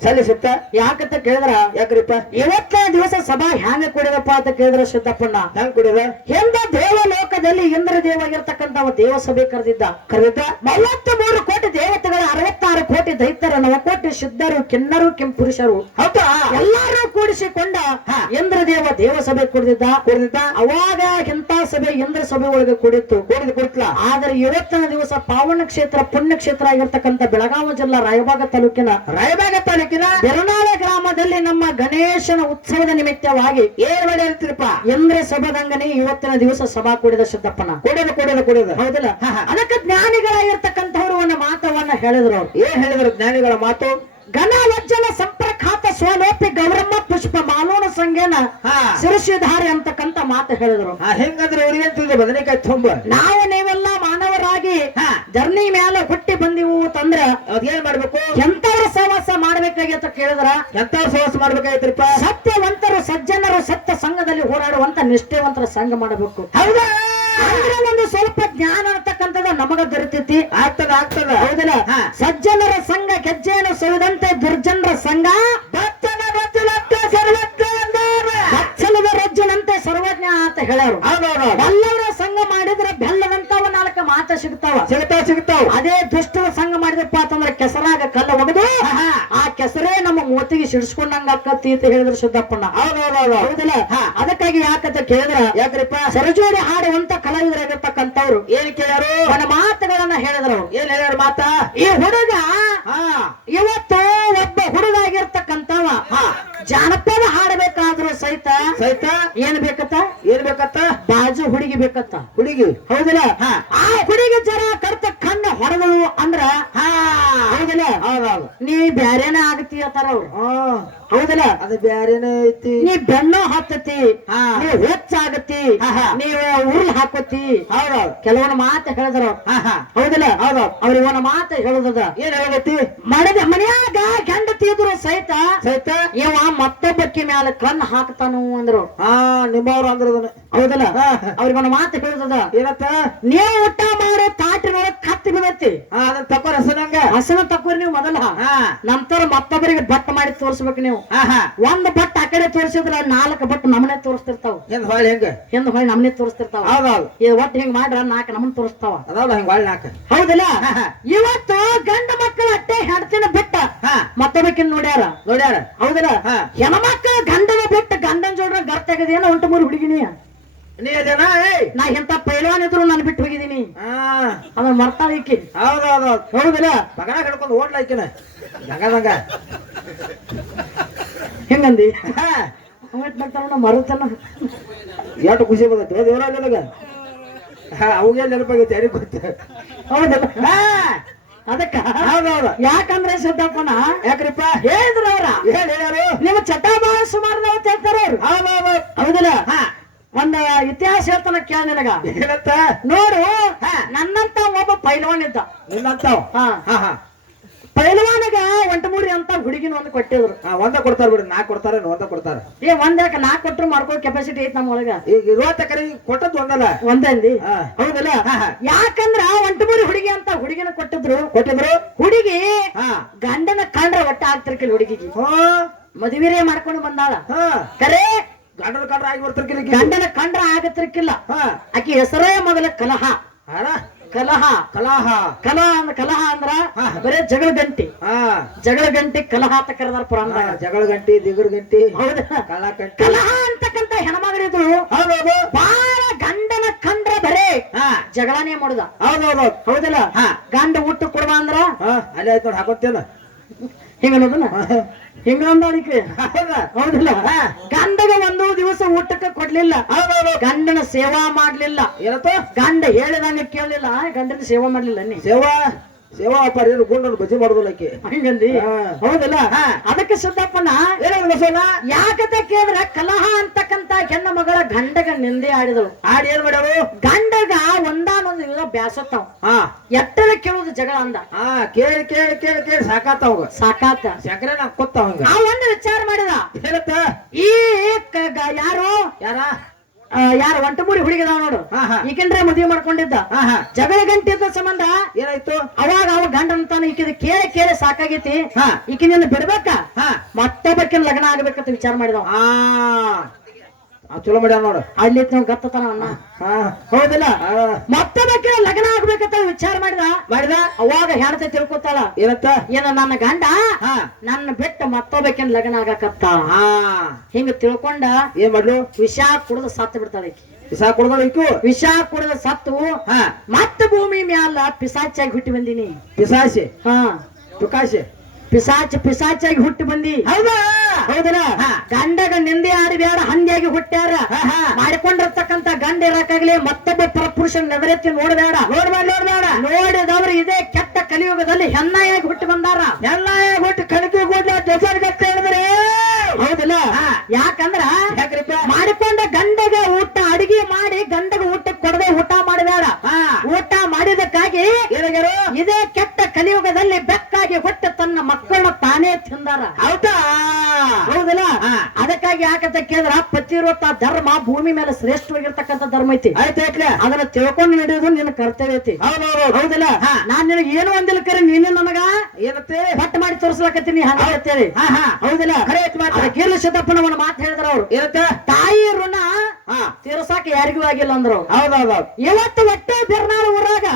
ಸಲ್ಲಿಸುತ್ತ? ಯಾಕಂತ ಕೇಳಿದ್ರ? ಯಾಕ್ರಿಪ್ಪ? ಇವತ್ತನೇ ದಿವಸ ಸಭಾ ಹ್ಯಾಂಗ ಕುಡಿದಪ್ಪ ಅಂತ ಕೇಳಿದ್ರ ಸಿದ್ದಪ್ಪಣ್ಣ ಹೆಂಗ್ ಕುಡಿದ ಹಿಂದ ದೇವಲೋಕದಲ್ಲಿ ಇಂದ್ರ ದೇವ ಇರ್ತಕ್ಕಂತ ದೇವಸಭೆ ದೇವ ಸಭೆ ಕರೆದಿದ್ದ? ಕರೆದ ಮೂವತ್ತು ಮೂರು ಕೋಟಿ ದೇವತೆಗಳ ಅರವತ್ತಾರು ಕೋಟಿ ದೈತ್ಯರ ನವಕೋಟಿ ಸಿದ್ಧರು ಕಿನ್ನರು ಕೆಂಪು ಪುರುಷರು ಹೌದಾ? ಎಲ್ಲಾರು ಕೂಡಿಸಿಕೊಂಡ ಇಂದ್ರ ಇಂದ್ರದೇವ ದೇವ ಸಭೆ ಕುಡಿದಿದ್ದ. ಕುಡಿದಿದ್ದ? ಅವಾಗ ಸಭೆ ಇಂದ್ರ ಸಭೆ ಒಳಗೆ ಕೂಡಿತ್ತು ಕೂಡಿದ್ ಕುಡ್ತಲ ಆದ್ರೆ ಇವತ್ತಿನ ದಿವಸ ಪಾವನ ಕ್ಷೇತ್ರ ಪುಣ್ಯ ಕ್ಷೇತ್ರ ಆಗಿರ್ತಕ್ಕಂಥ ಬೆಳಗಾವಿ ಜಿಲ್ಲಾ ರಾಯಬಾಗ ತಾಲೂಕಿನ ರಾಯಬಾಗ ತಾಲೂಕಿನ ಬೆರನಾಳೆ ಗ್ರಾಮದಲ್ಲಿ ನಮ್ಮ ಗಣೇಶನ ಉತ್ಸವದ ನಿಮಿತ್ತವಾಗಿ ಏನ್ ಮಾಡಿ ಎಂದ್ರೆ ಇಂದ್ರ ಸಭಾದಂಗನೆ ಇವತ್ತಿನ ದಿವಸ ಸಭಾ ಕೂಡಿದ ಸಿದ್ದಪ್ಪನ ಕೂಡಿದ ಕೂಡಿದ ಕೂಡಿದ. ಹೌದಿಲ್ಲ. ಅದಕ್ಕೆ ಜ್ಞಾನಿಗಳಾಗಿರ್ತಕ್ಕಂಥವ್ರು ಒಂದು ಮಾತವನ್ನ ಹೇಳಿದ್ರು ಅವ್ರು. ಏನ್ ಹೇಳಿದ್ರು ಜ್ಞಾನಿಗಳ ಮಾತು? ಘನ ವಜ್ಜನ ಸಂಪ್ರಖಾತ ಸ್ವಲೋಪಿ ಗೌರಮ್ಮ ಪುಷ್ಪ ಮಾಲೋಣ ಸಂಘೇನ ಶಿರಸಿಧಾರಿ ಅಂತಕ್ಕಂಥ ಮಾತು ಹೇಳಿದ್ರು. ಹೆಂಗಂದ್ರೆ ಇವ್ರಿಗೆ ತಿಳಿದ ಬದನೆಕಾಯಿ ತುಂಬ? ನಾವು ನೀವೆಲ್ಲ ಮಾನವರಾಗಿ. ಜರ್ನಿ ಮೇಲೆ ಹುಟ್ಟಿ ಬಂದಿವು ತಂದ್ರ ಅದೇನ್ ಮಾಡ್ಬೇಕು? ಎಂತವ್ರ ಸಹವಾಸ ಮಾಡ್ಬೇಕಾಗಿತ್ತ ಕೇಳಿದ್ರ? ಎಂತವ್ರ ಸಹವಾಸ ಮಾಡ್ಬೇಕಾಯ್ತ್ರಿಪ್ಪ ಸತ್ಯವಂತರು ಸಜ್ಜನರು ಸತ್ಯ ಸಂಘದಲ್ಲಿ ಹೋರಾಡುವಂತ ನಿಷ್ಠೆವಂತರ ಸಂಘ ಮಾಡಬೇಕು. ಹೌದಾ? ಅಂದ್ರೆ ಒಂದು ಸ್ವಲ್ಪ ಜ್ಞಾನ ಅಂತಕ್ಕಂಥದ ನಮಗ ದೊರೆತೈತಿ. ಆಗ್ತದ ಆಗ್ತದ. ಹೌದಲ್ಲ. ಸಜ್ಜನರ ಸಂಘ ಗೆಜ್ಜೆಯನ್ನು ಸವಿದಂತೆ ದುರ್ಜನರ ಸಂಘ ಹೌದೌದು. ಎಲ್ಲರ ಸಂಘ ಮಾಡಿದ್ರೆ ಬೆಲ್ಲದಂತವ ನಾಲ್ಕು ಮಾತ ಸಿಗ್ತಾವ. ಸಿಗ್ತಾವ ಸಿಗ್ತಾವ ಅದೇ ದುಷ್ಟರ ಸಂಘ ಮಾಡಿದಪ್ಪ ಅಂತಂದ್ರೆ ಕೆಸರಾಗ ಕಲ್ಲ ಒಗದು. ಆ ಕೆಸರೇ ನಮ್ಮ ಮೂತಿಗೆ ಸಿಡಿಸ್ಕೊಂಡಂಗ ಅಕ್ಕತ್ತಿ ಅಂತ ಹೇಳಿದ್ರು ಸಿದ್ದಪ್ಪಣ್ಣ. ಹೌದಿಲ್ಲ. ಅದಕ್ಕಾಗಿ ಯಾಕಂತ ಕೇಳಿದ್ರ ಯಾಕ್ರಿಪ್ಪ? ಸರಜೋಡಿ ಹಾಡುವಂತ ಕಲಾವಿದರಾಗಿರ್ತಕ್ಕಂಥವ್ರು. ಏನ್ ಕೇಳ್ಯಾರು? ನನ್ನ ಮಾತುಗಳನ್ನ ಹೇಳಿದ್ರು. ಏನ್ ಹೇಳ ಮಾತ? ಈ ಹುಡುಗ ಹಾ. ಇವತ್ತು ಒಬ್ಬ ಹುಡುಗ ಆಗಿರ್ತಕ್ಕಂಥವ ಹಾ. ಜಾನಪದ ಹಾಡಬೇಕಾದ್ರೂ ಸಹಿತ ಸಹಿತ? ಏನ್ ಬೇಕತ್ತ? ಏನ್ ಬೇಕತ್ತ? ಬಾಜು ಹುಡುಗಿ ಬೇಕತ್ತ. ಹುಡುಗಿ. ಹೌದಲ್ಲ. ಆ ಹುಡುಗಿ ಜರ ಕರ್ತ ಕಣ್ಣ ಹೊರಗಳು ಅಂದ್ರ ಹೌದಲ್ಲ? ಹೌದೌದು. ನೀ ಬ್ಯಾರೇನ ಆಗತಿ ಅಂತಾರ ಅವ್ರು. ಹೌದಲ್ಲ? ಅದು ಬ್ಯಾರೇನೇ ಐತಿ. ನೀ ಬೆಣ್ಣು ಹತ್ತತಿ. ನೀ ಹೆಚ್ಚಾಗತಿ ಆಗತಿ ನೀವು ಉರುಳ್ ಹಾಕೋತಿ. ಹೌದೌದು. ಕೆಲವೊಂದು ಮಾತು ಹೇಳಿದ್ರ ಹೌದಲ್ಲ ಹಾ ಹಾ. ಹೌದಿಲ್ಲ? ಹೌದೌದು. ಅವ್ರಿಗೆ ಒಂದು ಮಾತು ಹೇಳುದದ. ಏನ್ ಹೇಳಗತ್ತಿ ಮಡದ ಮನ್ಯಾಗ ಗಂಡತಿದ್ರು ಸಹಿತ ಸಹಿತ? ಇವ ಮತ್ತೊಬ್ಬಕ್ಕಿ ಮ್ಯಾಲ ಕಣ್ಣು ಹಾಕ್ತಾನು ಅಂದ್ರು. ಹಾ ನಿಮ್ಮವ್ರು ಅಂದ್ರ ಅದನ್ನ ಹೌದಲ್ಲ? ಹಾ. ಅವ್ರಿಗೆ ಒಂದು ಮಾತು ಹೇಳುದದ? ಏನತ್ತ ನೀವು ಊಟ ಮಾಡೋ ತಾಟಿನೊಳಗ ಕತ್ತಿ ಬಿಡತ್ತಿ ಅದನ್ನ ತಪ್ಪರ ಹಸನಂಗ. ಹಸನ ತಕ್ಕೋರಿ ನೀವು ಮೊದಲ. ಹಾ. ನಂತರ ಮತ್ತೊಬ್ಬರಿಗೆ ಮಾಡಿ ತೋರಿಸ್ಬೇಕು ನೀವು. ಒಂದ್ ಬಟ್ ಆ ಕಡೆ ತೋರಿಸಿದ್ರ ನಾಲ್ಕು ಬಟ್ ನಮನೆ ತೋರಿಸ್ತಿರ್ತಾವ. ಏನ್ ಹೊಳ್ಳಿ ಹೆಂಗ? ಹಿಂದ್ ಹೊಳಿ ನಮನೆ ತೋರಿಸ್ತಿರ್ತಾವ. ಇದು ಒಟ್ಟು ಹಿಂಗ್ ಮಾಡ್ರ ನಾಲ್ಕು ನಮನ್ ತೋರಿಸ್ತಾವ. ಅದಾವಲ್ಲ ಹಿಂಗ ಹೊಳ್ಳಿ ನಾಲ್ಕು ಹೌದಿಲ್ಲ. ಇವತ್ತು ಗಂಡ ಮಕ್ಕಳು ಅಟ್ಟೆ ಹೆಣ್ತಿನ ಬಿಟ್ಟ ಹಾ. ಮತ್ತೊಬ್ಬಕಿನ್ ನೋಡ್ಯಾರ? ನೋಡ್ಯಾರ. ಹೌದಿಲ್ಲ. ಹೆಣ್ಮಕ್ಳು ಗಂಡನ ಬಿಟ್ಟು ಗಂಡನ ಜೋಡ್ರ ಗರ್ತಾಗದೇನ ಉಂಟು ಮೂರು ಹುಡುಗಿನಿ? ನೀ ಅದೇನಾ? ನಾ ಎಂತ ಪೈಲ್ವಾನ್ ಇದ್ರು ನಾನು ಬಿಟ್ಟು ಹೋಗಿದ್ದೀನಿ ಅದ ಅದನ್ನ ಮರ್ತಾಳ ಈಕಿ. ಹೌದೌದು ಹೌದಿಲ್ಲ? ಪಗಡ ಹಿಡ್ಕೊಂಡು ಓಡ್ಲಾಕಿನ ದಂಗ ದಂಗ. ಹಿಂಗಂದಿ? ಅವತ್ ಬರ್ತಾನ ಮರುತನ. ಎಷ್ಟು ಖುಷಿ ಬರುತ್ತೆ ದೇವರ ನನಗ ಹಾ ಅವಾಗೆ ನೆನಪಾಗೈತೆ ಯಾರಿಗೆ ಗೊತ್ತ? ಹೌದಲ್ಲ ಹಾ. ಅದಕ್ಕ? ಹೌದೌದು. ಯಾಕಂದ್ರೆ ಸಿದ್ದಪ್ಪನ ಯಾಕ್ರಿಪ್ಪ? ಹೇಳಿದ್ರು ಅವ್ರ. ಹೇಳಿ ಹೇಳ್ಯಾರು ನಿಮ್ಮ ಬಹಳ ಸುಮಾರು ನಾವು ಹೇಳ್ತಾರ ಅವ್ರು. ಹೌದಿಲ್ಲ? ಹಾ. ಒಂದ ಇತಿಹಾಸ ಹೇಳ್ತಾನ ಕೇಳ ನಿನಗ. ಏನಂತ? ನೋಡು ಹಾ. ನನ್ನಂತ ಒಬ್ಬ ಪೈಲ್ವಾನ್ ಇದ್ದ. ನಿನ್ನಂತ ಹಾ. ಹಾ ಹಾ. ಪೈಲ್ವಾನಗ ಒಂಟಮೂರಿ ಅಂತ ಹುಡುಗಿನ ಒಂದು ಕೊಟ್ಟಿದ್ರು. ಆ, ಒಂದ ಕೊಡ್ತಾರ ಬಿಡಿ ನಾಲ್ಕು ಕೊಡ್ತಾರ ಒಂದ ಕೊಡ್ತಾರ. ಏ ಒಂದ್ ಯಾಕ ನಾ ಕೊಟ್ರು ಮಾಡ್ಕೋ ಕೆಪಾಸಿಟಿ ಐತಿ ನಮ್ಮ ಒಳಗ ಈಗ ಇರುವತ್ತ ಕರೆ ಕೊಟ್ಟದ್ ಒಂದಲ್ಲ? ಒಂದಂದಿ ಹಾ. ಹೌದಲ್ಲ? ಹಾ, ಹಾ. ಯಾಕಂದ್ರ ಒಂಟಮೂರಿ ಹುಡುಗಿ ಅಂತ ಹುಡುಗಿನ ಕೊಟ್ಟಿದ್ರು. ಕೊಟ್ಟಿದ್ರು? ಹುಡುಗಿ ಹಾ. ಗಂಡನ ಕಂಡ್ರ ಒಟ್ಟ ಆಗ್ತಿರ್ಕಿಲ್ಲ ಹುಡುಗಿಗೆ. ಹಾ. ಮದುವೆರೇ ಮಾಡ್ಕೊಂಡು ಬಂದಾಳ. ಹಾ. ಕರೆ? ಗಂಡನ ಕಂಡ್ರ ಆಗಿ ಬರ್ತಿರ್ಕಿಲ್ಲ ಗಂಡನ ಕಂಡ್ರ ಆಗತಿರ್ಕಿಲ್ಲ. ಹಾ. ಆಕಿ ಹೆಸರೇ ಮೊದಲ ಕಲಹ. ಅಣ್ಣ ಕಲಹ. ಕಲಹ. ಕಲಹ ಅಂದ್ರ ಕಲಹ ಅಂದ್ರ. ಬರೇ ಜಗಳ ಗಂಟಿ ಜಗಳ ಗಂಟಿ ಕಲಹ ಅಂತ ಕರೆದಾರ ಪುರಾಣ ಜಗಳ ಗಂಟಿ ದಿಗರ್ ಗಂಟಿ ಕಲಹ ಅಂತಕ್ಕಂತ ಹೆಣ್ಮಗಳಿದ್ರು ಹೌದೌದು. ಬಾಳ ಗಂಡನ ಕಂಡ್ರ ಬರೇ ಜಗಳನೇ ಮಾಡುದ. ಹೌದೌದು. ಹೌದಿಲ್ಲ? ಹಾ. ಗಂಡ ಊಟ ಕೊಡುವ ಅಂದ್ರ? ಅಲ್ಲಿ ಆಯ್ತು ನೋಡಿ ಹಾಕೋತೇನ ಹಿಂಗ ಅನ್ನೋದನ್ನ ಹಿಂಗ ಅಂದ ಅದಕ್ಕೆ? ಹೌದಾ? ಹೌದಿಲ್ಲ. ಗಂಡಗ ಒಂದು ದಿವಸ ಊಟಕ್ಕೆ ಕೊಡ್ಲಿಲ್ಲ. ಗಂಡನ ಸೇವಾ ಮಾಡ್ಲಿಲ್ಲ. ಏನತ್ತ ಗಂಡ ಹೇಳಿದಂಗ ಕೇಳಲಿಲ್ಲ. ಗಂಡನ ಸೇವಾ ಮಾಡ್ಲಿಲ್ಲ ನೀ. ಸೇವಾ ಸೇವಾ ವ್ಯಾಪಾರ ಗುಂಡನ್ನು ಬಜಿ ಮಾಡೋದಿಲ್ಲ ಆಕಿ ಹಂಗಂದಿ. ಹೌದಲ್ಲ. ಅದಕ್ಕೆ ಸಿದ್ದಪ್ಪನ ಯಾಕತೆ ಕೇಳಿದ್ರೆ ಕಲಹ ಅಂತಕ್ಕಂತ ಹೆಣ್ಣು ಮಗಳ ಗಂಡಗ ನಿಂದೆ ಆಡಿದಳು. ಆಡಿ ಏನ್ ಮಾಡೋದು ಗಂಡಗ ದಿವಸ ಬ್ಯಾಸತ್ತಾವ. ಹಾ. ಎಟ್ಟದ ಕೇಳುದು ಜಗಳ ಅಂದ. ಹಾ ಕೇಳಿ ಕೇಳಿ ಕೇಳಿ ಕೇಳಿ ಸಾಕಾತಾವಾಗ ಸಾಕಾತ. ಶಂಕರ ನಾ ಆ ಒಂದು ವಿಚಾರ ಮಾಡಿದ. ಹೇಳತ್ತ ಈ ಕ- ಗ- ಯಾರು? ಯಾರ? ಯಾರ ಒಂಟಮೂರಿ ಹುಡುಗಿದಾವ ನೋಡು. ಹಾ ಹಾ. ಈಗಿಂದ್ರೆ ಮದುವೆ ಮಾಡ್ಕೊಂಡಿದ್ದ. ಹಾ ಹಾ. ಜಗಳ ಗಂಟಿದ್ದ ಸಂಬಂಧ ಏನಾಯ್ತು? ಅವಾಗ ಅವ ಗಂಡ ಅಂತಾನೆ ಈಕಿದ ಕೇಳಿ ಕೇಳಿ ಸಾಕಾಗೈತಿ. ಹಾ. ಈಕಿನಿಂದ ಬಿಡ್ಬೇಕ? ಹಾ. ಮತ್ತೊಬ್ಬಕಿನ ಲಗ್ನ ಆಗ್ಬೇಕಂತ ವಿಚಾರ ಮಾಡಿದವ. ಆ, ಚಲೋ ಮಾಡ್ಯಾನ ನೋಡು. ಅಲ್ಲಿ ನಾವು ಗತ್ತತನ ಅಣ್ಣ ಹೌದಿಲ್ಲ? ಆ, ಮತ್ತೊಬ್ಬಕಿನ ಲಗ್ನ ಆಗ್ಬೇಕಂತ ವಿಚಾರ ಮಾಡಿದ? ಮಾಡಿದ? ಅವಾಗ ಹೆಣತೆ ತಿಳ್ಕೊತಾಳ. ಏನಂತ? ಏನ ನನ್ನ ಗಂಡ ನನ್ನ ಬಿಟ್ಟು ಮತ್ತೊಬ್ಬಕಿನ ಲಗ್ನ ಆಗಕತ್ತ ಹಾ. ಹಿಂಗ ತಿಳ್ಕೊಂಡ ಏನ್ ಮಾಡ್ಲು? ವಿಷ ಕುಡಿದು ಸತ್ತು ಬಿಡ್ತಾಳ ಈಕಿ. ವಿಸಾ ಕೊಡ್ದಲ್ಲ ಇಕ್ಕು ವಿಷ ಕುಡಿದ ಸತ್ತು ಹಾ. ಮತ್ತ ಭೂಮಿ ಮ್ಯಾಲ ಪಿಸಾಚಾಗಿ ಹುಟ್ಟಿ ಬಂದಿನಿ. ಪಿಸಾಚಿ? ಹಾ. ತುಕಾಶಿ ಪಿಸಾಚ ಪಿಸಾಚಾಗಿ ಹುಟ್ಟಿ ಬಂದಿ. ಹೌದಾ? ಹೌದಲ್ಲ. ಗಂಡಗ ನಿಂದೆ ಆಡಬೇಡ ಹಂದಿಯಾಗಿ ಹುಟ್ಟ್ಯಾರ. ಮಾಡಿಕೊಂಡಿರ್ತಕ್ಕಂತ ಗಂಡ ಇರಕ್ಕಾಗ್ಲಿ ಮತ್ತೊಬ್ಬ ಪರಪುರುಷನ್ ನೆದರೆತ್ತಿ ನೋಡಬೇಡ ನೋಡ್ಬೇಡ ನೋಡ್ಬೇಡ ನೋಡಿದವರು ಇದೇ ಕೆಟ್ಟ ಕಲಿಯುಗದಲ್ಲಿ ಹೆಣ್ಣಾಯಾಗಿ ಹುಟ್ಟಿ ಬಂದಾರ. ಹೆನ್ನಾಯಾಗಿ ಹುಟ್ಟಿ ಕಣಕಿ ಕೊಡ್ಲ ದಸರ್ಗತ್ತೆ ಹೇಳಿದ್ರೆ ಹೌದಲ್ಲ. ಯಾಕಂದ್ರ ಮಾಡಿಕೊಂಡ ಗಂಡಗ ಊಟ ಅಡಿಗೆ ಮಾಡಿ ಗಂಡಗ ಊಟ ಕೊಡದೆ ಊಟ ಮಾಡಬೇಡ ಹಾ. ಊಟ ಮಾಡಿದಕ್ಕಾಗಿ ಇದೇ ಕೆಟ್ಟ ಕಲಿಯುಗದಲ್ಲಿ ಬೆಕ್ಕಾಗಿ ಹುಟ್ಟ ತನ್ನ ಮಕ್ಕಳನ್ನ ತಾನೇ ತಿಂದಾರ. ಹೌದಾ. ಅದಕ್ಕಾಗಿ ಯಾಕಂತ ಕೇಳಿದ್ರ ಪತಿವ್ರತ ಧರ್ಮ ಭೂಮಿ ಮೇಲೆ ಶ್ರೇಷ್ಠವಾಗಿರ್ತಕ್ಕಂಥ ಧರ್ಮ ಐತಿ. ಆಯ್ತು ಐತ್ಲೆ ಅದನ್ನ ತಿಳ್ಕೊಂಡು ನಡೆಯೋದು ನಿನ್ನ ಕರ್ತವ್ಯ ಐತಿ. ಹೌದಿಲ್ಲ. ನಾನ್ ನಿನಗೆ ಏನು ಒಂದಿಲ್ಲ ಕರೆ ನೀನು ನನಗ ಏನತ್ತೆ ಪಟ್ ಮಾಡಿ ತೋರಿಸ್ಲಕತ್ತೀನಿ ಹಂಗ ಅಂತೇಳಿ ಹಾ ಹಾ. ಹೌದಿಲ್ಲ? ಕರೆ. ಕೀರ್ಲ ಸಿದ್ದಪ್ಪನ ಒಂದು ಮಾತು ಹೇಳಿದ್ರ ಅವ್ರು. ಏನತ್ತ ತಾಯಿ ಋಣ ತೀರ್ಸಾಕ ಯಾರಿಗೂ ಆಗಿಲ್ಲ ಅಂದ್ರು ಹೌದೌದು. ಇವತ್ತು ಒಟ್ಟೆ ಬಿರ್ನಾಳ ಊರಾಗ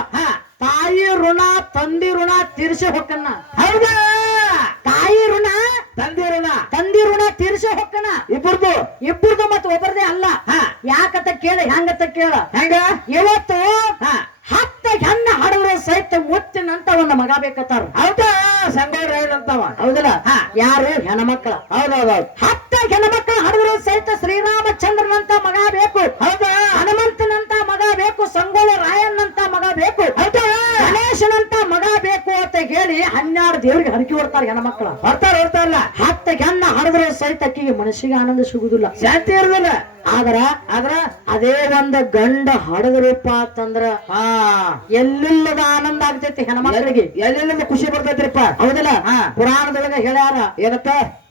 ತಾಯಿ ಋಣ ತಂದಿ ಋಣ ತೀರ್ಸಿ ಹೊಕ್ಕನ್ನ. ಹೌದಾ ತಾಯಿ ಋಣ ತಂದಿರೋಣ ತಂದಿ ಋಣ ತೀರ್ಸಿ ಹೋಗ್ತಾನ ಇಬ್ಬರದು. ಇಬ್ಬರದು ಮತ್ತೆ ಒಬ್ಬರದೇ ಅಲ್ಲ. ಹಾ. ಯಾಕಂತ ಕೇಳ ಹೆಂಗತ್ತ ಕೇಳ. ಹೆಂಗ? ಇವತ್ತು ಹತ್ತ ಹೆಣ್ಣ ಹಡದ್ರ ಸಹಿತ ಮುತ್ತಿನಂತ ಒಂದು ಮಗ ಬೇಕತ್ತಾರ ಹೌದಾ? ಸಂಗೋಳ ಏನಂತವ? ಹೌದಲ್ಲ. ಯಾರು? ಹೆಣ್ಮಕ್ಳ. ಹೌದೌದೌದು. ಹತ್ತ ಹೆಣ್ಮಕ್ಳ ಹಡದ್ರು ಸಹಿತ ಶ್ರೀರಾಮಚಂದ್ರನಂತ ಮಗ ಬೇಕು. ಹೌದಾ? ಹನುಮಂತನಂತ ಮಗ ಬೇಕು. ಸಂಗೋಳ ರಾಯಣ್ಣಂತ ಮಗ ಬೇಕು. ಹೌದಾ? ಗಣೇಶನಂತ ಮಗ ಬೇಕು ಅಂತ ಹೇಳಿ ಹನ್ನೆರಡು ದೇವರಿಗೆ ಹರಕಿ ಹೊಡ್ತಾರೆ ಹೆಣ್ಮಕ್ಳ. ಬರ್ತಾರ ಬರ್ತಾರಲ್ಲ ಹತ್ತ ತಕ್ಕಿಗೆ ಮನಸ್ಸಿಗೆ ಆನಂದ ಸಿಗುದಿಲ್ಲ ಶಾಂತಿ ಇರುದಿಲ್ಲ. ಆದ್ರ ಆದ್ರ ಅದೇ ಒಂದು ಗಂಡ ಹಡದ್ರಪ್ಪ ಅಂತಂದ್ರ ಹಾ. ಎಲ್ಲಿಲ್ಲದ ಆನಂದ ಆಗ್ತೈತಿ ಹೆಣ್ಮಕ್ಳಿಗೆ? ಎಲ್ಲಿಲ್ಲದ ಖುಷಿ ಬರ್ತೈತ್ರಿಪ್ಪ? ಹೌದಿಲ್ಲ. ಪುರಾಣದೊಳಗ ಹೇಳ್ಯಾರ. ಏನತ್ತ?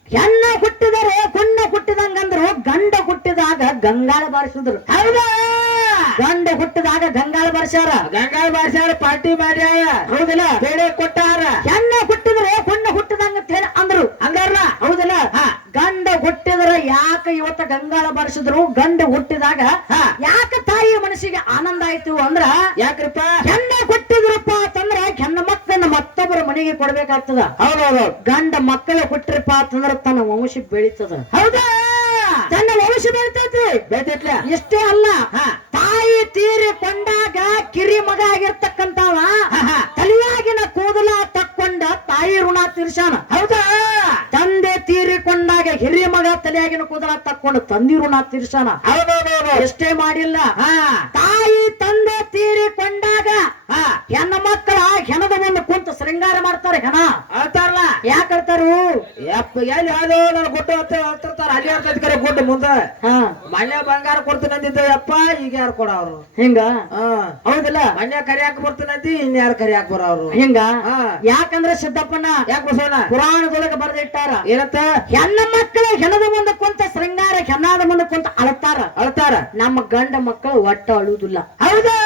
ಹೆಣ್ಣ ಹುಟ್ಟಿದರೆ ಕುಣ್ಣ ಹುಟ್ಟಿದಂಗಂದ್ರು ಗಂಡ ಹುಟ್ಟಿದಾಗ ಗಂಗಾಳ ಬಾರಿಸಿದ್ರು. ಹೌದಾ? ಗಂಡ ಹುಟ್ಟಿದಾಗ ಗಂಗಾಳ ಬಾರಿಸ್ಯಾರ. ಗಂಗಾಳ ಬಾರಿಸ್ಯಾರ ಪಾರ್ಟಿ ಮಾಡ್ಯಾರ. ಹೌದಿಲ್ಲ? ಬೇಳೆ ಕೊಟ್ಟಾರ. ಹೆಣ್ಣ ಹುಟ್ಟಿದ್ರೆ ಕುಣ್ಣ ಹುಟ್ಟಿದಂಗ ಅಂದ್ರು ಹಂಗಾರಲ್ಲ ಹೌದಿಲ್ಲ ಹಾ. ಗಂಡ ಹುಟ್ಟಿದ್ರೆ ಯಾಕ ಇವತ್ತ ಗಂಗಾಳ ಬಾರಿಸಿದ್ರು? ಗಂಡ ಹುಟ್ಟಿದಾಗ ಯಾಕೆ ತಾಯಿಯ ಮನಸ್ಸಿಗೆ ಆನಂದ ಆಯ್ತು ಅಂದ್ರ ಯಾಕ್ರಪ್ಪ? ಹೆಣ್ಣ ಹುಟ್ಟಿದ್ರಪ್ಪ ಅಂತಂದ್ರ ಹೆಣ್ಣ ಮಕ್ಕಳನ್ನ ಮತ್ತೊಬ್ಬರ ಮನೆಗೆ ಕೊಡ್ಬೇಕಾಗ್ತದ. ಹೌದೌದು. ಗಂಡ ಮಕ್ಕಳ ಹುಟ್ಟಿರಪ್ಪ ಅಂತಂದ್ರ ತನ್ನ ವಂಶ ಬೆಳೀತದ. ಹೌದಾ? ತನ್ನ ವಂಶ ಬೆಳಿತೈತಿ ಬೇತೈತ್ಲ ಇಷ್ಟೇ ಅಲ್ಲ. ತಾಯಿ ತೀರಿಕೊಂಡಾಗ ಕಿರಿ ಮಗ ಆಗಿರ್ತಕ್ಕಂತವ ಹಾ, ಹಾ. ತಲೆಯಾಗಿನ ಕೂದಲ ತಕ್ಕೊಂಡ ತಾಯಿ ಋಣ ತೀರ್ಸಾನ ಹೌದಾ ತಂದೆ ತೀರಿಕೊಂಡಾಗ ಹಿರಿಯ ಮಗ ತಲೆಯಾಗಿನ ಕೂದಲ ತಂದಿರು ನಾ ಹೌದೌದೌದು. ಎಷ್ಟೇ ಮಾಡಿಲ್ಲ. ತಾಯಿ ತಂದೆ ತೀರಿಕೊಂಡಾಗ ಹೆಣ್ಣ ಮಕ್ಕಳ ಹೆಣದ ಮುಂದೆ ಕುಂತು ಶೃಂಗಾರ ಮಾಡ್ತಾರೆ ಹೆಣ. ಹೇಳ್ತಾರಲ್ಲ ಯಾಕೆ ಹೇಳ್ತಾರು ಯಪ್ಪ ಎಲ್ಲಿ ಯಾವ್ದೋ ನಾನು ಕೊಟ್ಟು ಅಂತ ಹೇಳ್ತಿರ್ತಾರ ಅಲ್ಲಿ ಹೇಳ್ತೈತಿ ಕರೆ ಕೊಟ್ಟು ಮುಂದೆ. ಹಾ. ಮನೆ ಬಂಗಾರ ಕೊಡ್ತೀನಿ ಅಂದಿದ್ದ ಯಪ್ಪ ಈಗ ಯಾರು ಕೊಡ ಅವ್ರು? ಹಿಂಗ? ಹೌದಿಲ್ಲ? ಮನೆ ಕರಿಯಾಕ ಬರ್ತೀನಂತಿ ಇನ್ಯಾರು ಕರಿಯಾಕ ಬರ ಅವ್ರು? ಹಿಂಗ? ಯಾಕಂದ್ರೆ ಸಿದ್ದಪ್ಪನ ಯಾಕೆ ಬಸವಣ್ಣ? ಪುರಾಣದೊಳಗೆ ಬರೆದಿಟ್ಟಾರ. ಏನಂತ? ಹೆಣ್ಣ ಮಕ್ಕಳ ಹೆಣದ ಮುಂದೆ ಕುಂತ ಶೃಂಗಾರ ಹೆಣ್ಣಾದ ಮುಂದೆ ಕುಂತ ಅಳತಾರ. ಅಳತಾರ. ನಮ್ಮ ಗಂಡ ಮಕ್ಕಳು ಒಟ್ಟ ಅಳುವುದಿಲ್ಲ ಹೌದಾ?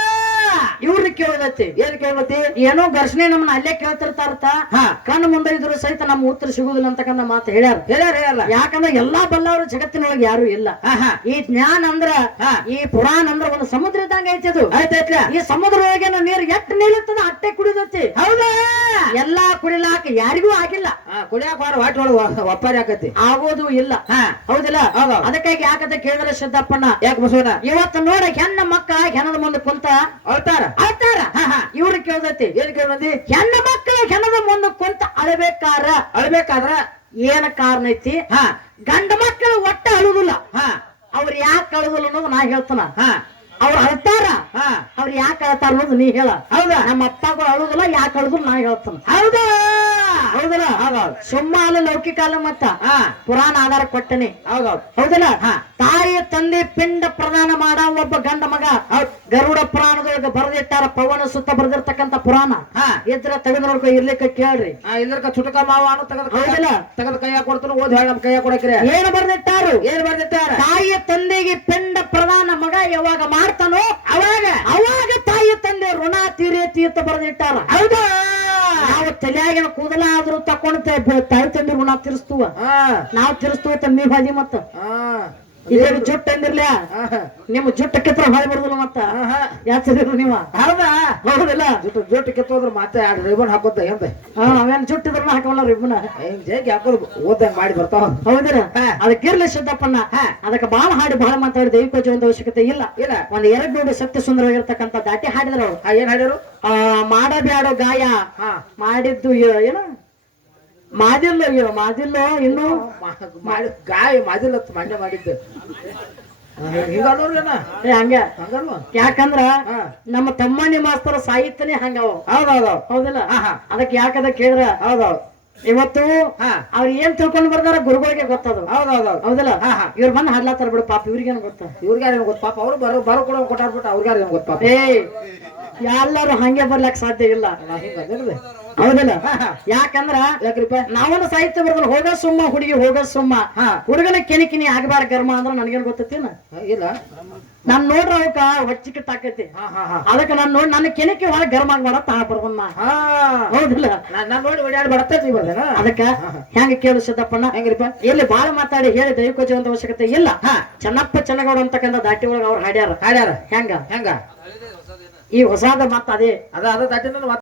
ಇವ್ರನ್ನ ಕೇಳದೈತಿ. ಏನ್ ಕೇಳತಿ ಏನೋ ಘರ್ಷಣೆ ನಮ್ಮನ್ನ ಅಲ್ಲೇ ಕೇಳ್ತಿರ್ತಾರತ. ಹಾ. ಕಣ್ಣು ಮುಂದೆ ಇದ್ರು ಸಹಿತ ನಮ್ಮ ಉತ್ತರ ಸಿಗುದಿಲ್ಲ ಅಂತಕ್ಕಂಥ ಮಾತು ಹೇಳ್ಯಾರ. ಹೇಳ್ಯಾರ ಹೇಳಲ್ಲ ಯಾಕಂದ್ರೆ ಎಲ್ಲಾ ಬಲ್ಲವರು ಜಗತ್ತಿನೊಳಗೆ ಯಾರು ಇಲ್ಲ. ಈ ಜ್ಞಾನ ಅಂದ್ರ ಹಾ. ಈ ಪುರಾಣ ಅಂದ್ರ ಒಂದು ಸಮುದ್ರ ಇದ್ದಂಗ ಐತಿ ಅದು. ಆಯ್ತಾಯ್ತ್ಲ ಈ ಒಳಗೆ ನೀರು ಎಟ್ಟು ನಿಲ್ಲುತ್ತದ ಅಟ್ಟೆ ಕುಡಿದತಿ. ಹೌದಾ? ಎಲ್ಲಾ ಕುಡಿಲಾಕ ಯಾರಿಗೂ ಆಗಿಲ್ಲ. ಕುಡಿಯಾಕ ಬಾರ ವಾಟ್ ಒಳಗ ಒಪ್ಪಾರಿ ಆಕತಿ. ಆಗೋದು ಇಲ್ಲ. ಹೌದಿಲ್ಲ? ಹೌದು. ಅದಕ್ಕಾಗಿ ಯಾಕಂತ ಕೇಳಿದ್ರೆ ಸಿದ್ದಪ್ಪಣ್ಣ ಯಾಕೆ ಬಸವಣ್ಣ? ಇವತ್ತು ನೋಡ ಹೆಣ್ಣ ಮಕ್ಕ ಹೆಣದ ಮುಂದೆ ಕುಂತ ಅಳ್ತಾರ? ಅಳ್ತಾರ? ಹಾ ಹಾ. ಇವ್ರು ಕೇಳ್ದೈತಿ. ಏನ್ ಕೇಳ್ದಿ ಹೆಣ್ಣ ಮಕ್ಕಳ ಹೆಣದ ಮುಂದೆ ಕುಂತ ಅಳಬೇಕಾರ ಅಳಬೇಕಾದ್ರ? ಏನ ಕಾರಣ ಐತಿ? ಹ. ಗಂಡ ಮಕ್ಕಳು ಒಟ್ಟ ಅಳುದಿಲ್ಲ. ಹ. ಅವ್ರು ಯಾಕೆ ಅಳುದಿಲ್ಲ ಅನ್ನೋದು ನಾ ಹೇಳ್ತಾನ. ಹಾ. ಅವ್ರು ಅಳ್ತಾರ ಹಾ. ಅವ್ರು ಯಾಕೆ ಅನ್ನೋದು ನೀ ಹೇಳ. ಹೌದಾ? ನಮ್ಮ ಅಪ್ಪಗಳು ಅಳುದಿಲ್ಲ ಯಾಕೆ ಅಳುದಿಲ್ಲ ನಾ ಹೇಳ್ತಾನ. ಹೌದಾ? ಹೌದಲ್ಲ? ಸುಮ್ಮ ಅಲ್ಲ ಲೌಕಿಕಾಲ ಮತ್ತ? ಹಾ. ಪುರಾಣ ಆಧಾರ ಕೊಟ್ಟನೆ. ಹೌದೌದು ಹೌದಲ್ಲ? ಹಾ. ತಾಯಿ ತಂದೆ ಪಿಂಡ ಪ್ರದಾನ ಮಾಡ ಒಬ್ಬ ಗಂಡ ಮಗ. ಗರುಡ ಪುರಾಣದೊಳಗ ಬರೆದಿಟ್ಟಾರ ಪವನ ಸುತ್ತ ಬರೆದಿರ್ತಕ್ಕಂತ ಪುರಾಣ. ಇದ್ರ ತೆಗೆದು ನೋಡ್ಕೊ ಇರ್ಲಿಕ್ಕೆ ಕೇಳ್ರಿ. ಇದ್ರ ಇದ್ರಕ ಚುಟಕ ಮಾವ ಅನ್ನೋ ತೆಗೆದು ಹೌದಲ್ಲ? ತೆಗೆದು ಕೈಯ ಕೊಡ್ತಾನೆ ಓದ್ ಹೇಳ ಕೈಯ ಕೊಡಕ್ರಿ. ಏನು ಬರೆದಿಟ್ಟಾರು? ಏನ್ ಬರ್ದಿಟ್ಟಾರ? ತಾಯಿಯ ತಂದೆಗೆ ಪಿಂಡ ಪ್ರದಾನ ಮಗ ಯಾವಾಗ ಮಾಡ್ತಾನೋ ಅವಾಗ. ಅವಾಗ ತಾಯಿ ತಂದೆ ಋಣ ತೀರೇ ತೀರ್ಥ ಬರೆದಿಟ್ಟಾರ. ಹೌದಾ? ನಾವು ತಲೆಯಾಗಿನ ಕೂದಲ ಆದ್ರೂ ತಕೊಂಡ ತಾಯಿ ತಂದೆ ನಾವ್ ತಿರ್ಸ್ತುವ? ಹಾ. ತಿರ್ಸ್ತುವ ತಂದಿ ಬಾಜಿ ಹದಿ ಮತ್ತ? ಹಾ. ಜುಟ್ ಜುಟ್ಟು ಅಂದಿರ್ಲ? ನಿಮ್ ನಿಮ್ಮ ಜುಟ್ಟು ಕಿತ್ರ ಹೊಳೆ ಬರುದಿಲ್ಲ ಮತ್ತ? ಹಾ ಯಾಚರಿರು ನೀವ? ಹೌದಾ? ಹೌದಿಲ್ಲ? ಜುಟ್ಟ ಜುಟ್ಟ ಕಿತ್ತೋದ್ರ ಮತ್ತೆ ರಿಬನ್ ಹಾಕೋತ ಎಂತ ಹಾ ಅವೇನ್ ಜುಟ್ಟಿದ್ರ ಹಾಕವಲ್ಲ ರಿಬನ್ ಹೆಂಗ್ ಜೇಗಿ ಹಾಕೋದು? ಓದಂಗ್ ಮಾಡಿ ಬರ್ತಾವ. ಹೌದಿರ. ಅದಕ್ಕಿರ್ಲಿ ಸಿದ್ದಪ್ಪಣ್ಣ. ಅದಕ್ಕೆ ಬಾಳ ಹಾಡಿ ಬಾಳ ಮಾತಾಡಿ ದೈವಿಕ ಒಂದು ಅವಶ್ಯಕತೆ ಇಲ್ಲ. ಇಲ್ಲ. ಒಂದ್ ಎರಡ್ ನೋಡಿ ಸತ್ಯ ಸುಂದರವಾಗಿರ್ತಕ್ಕಂತ ದಾಟಿ ಹಾಡಿದ್ರು ಅವ್ರು. ಏನ್ ಹಾಡಿದ್ರು ಆ ಮಾಡಬ್ಯಾಡೋ ಗಾಯ. ಹಾ. ಮಾಡಿದ್ದು ಏನು? ಮಾದಿಲ್ಲ ಅಯ್ಯೋ ಮಾದಿಲ್ಲ ಇನ್ನು ಮಾಡಿ ಗಾಯ ಮಾದಿಲ್ಲ ಮಂಡ್ಯ ಮಾಡಿದ್ದೆ. ಏ ಹಂಗ. ಹಂಗಲ್ವಾ? ಯಾಕಂದ್ರ ನಮ್ಮ ತಮ್ಮಣ್ಣಿ ಮಾಸ್ತರ ಸಾಹಿತ್ಯನೇ ಹಂಗವ ಹೌದೌದು. ಹೌದಿಲ್ಲ? ಅದಕ್ಕೆ ಯಾಕದ ಕೇಳಿದ್ರ? ಹೌದೌದು. ಇವತ್ತು ಅವ್ರ ಏನ್ ತಿಳ್ಕೊಂಡ್ ಬರ್ದಾರ ಗುರುಗಳಿಗೆ ಗೊತ್ತದು. ಹೌದೌದು. ಹೌದಲ್ಲ? ಇವ್ರ ಬಂದ್ ಹಾಡ್ಲಾತಾರ ಬಿಡು ಪಾಪ ಇವ್ರಿಗೇನು ಗೊತ್ತ? ಇವ್ರಿಗಾರ ಗೊತ್ತ? ಪಾಪ ಅವ್ರು ಬರೋ ಬರೋ ಕೂಡ ಕೊಟ್ಟಾರ್ಬಿಟ್ಟು ಅವ್ರಿಗಾರ ಏನ್ ಗೊತ್ತ ಪಾಪ? ಏ ಎಲ್ಲಾರು ಹಂಗೆ ಬರ್ಲಕ್ ಸಾಧ್ಯ ಇಲ್ಲ. ಹಿಂಗ ಹೌದಿಲ್ಲ? ಯಾಕಂದ್ರ ನಾವೊಂದು ಸಾಹಿತ್ಯ ಬರ್ದಲ್ಲ ಹೋಗ ಸುಮ್ಮ ಹುಡುಗಿ ಹೋಗ ಸುಮ್ಮ. ಹುಡುಗನ ಕೆನಿಕಿನಿ ಆಗಬಾರ ಗರ್ಮ ಅಂದ್ರ ನನಗೇನ್ ಗೊತ್ತೇನ ಇಲ್ಲ. ನಾನ್ ನೋಡ್ರ ಅವಕ್ಕ ಹೊಚ್ಚಿಕ ತಾಕೈತಿ ಅದಕ್ಕೆ ನಾನ್ ನೋಡಿ ನನ್ನ ಕೆನಿಕೆ ಒಳಗೆ ಗರ್ಮ ಆಗ್ಬಾರ ತಾ ಬರ್ಬನ್ನ ಹೌದಿಲ್ಲ? ನಾನ್ ನೋಡಿ ಓಡಾಡಿ ಬರ್ತೈತಿ ಬರ್ದೇನ ಅದಕ್ಕ ಹೆಂಗ ಕೇಳು ಸಿದ್ದಪ್ಪಣ್ಣ? ಹೆಂಗ್ರಿಪ್ಪ? ಎಲ್ಲಿ ಬಾಳ ಮಾತಾಡಿ ಹೇಳಿ ದೈವಿಕ ಜೀವನದ ಅವಶ್ಯಕತೆ ಇಲ್ಲ. ಹಾ. ಚೆನ್ನಪ್ಪ ಚೆನ್ನಗೌಡ ಅಂತಕ್ಕಂಥ ದಾಟಿ ಒಳಗ ಅವ್ರು ಹಾಡ್ಯಾರ. ಹಾಡ್ಯಾರ. ಹೆಂಗ? ಹೆಂಗ? ಈ ಹೊಸಾದ ಮತ್ತ ಅದೇ. ಅದ ಅದ ತಟ್ಟಿನ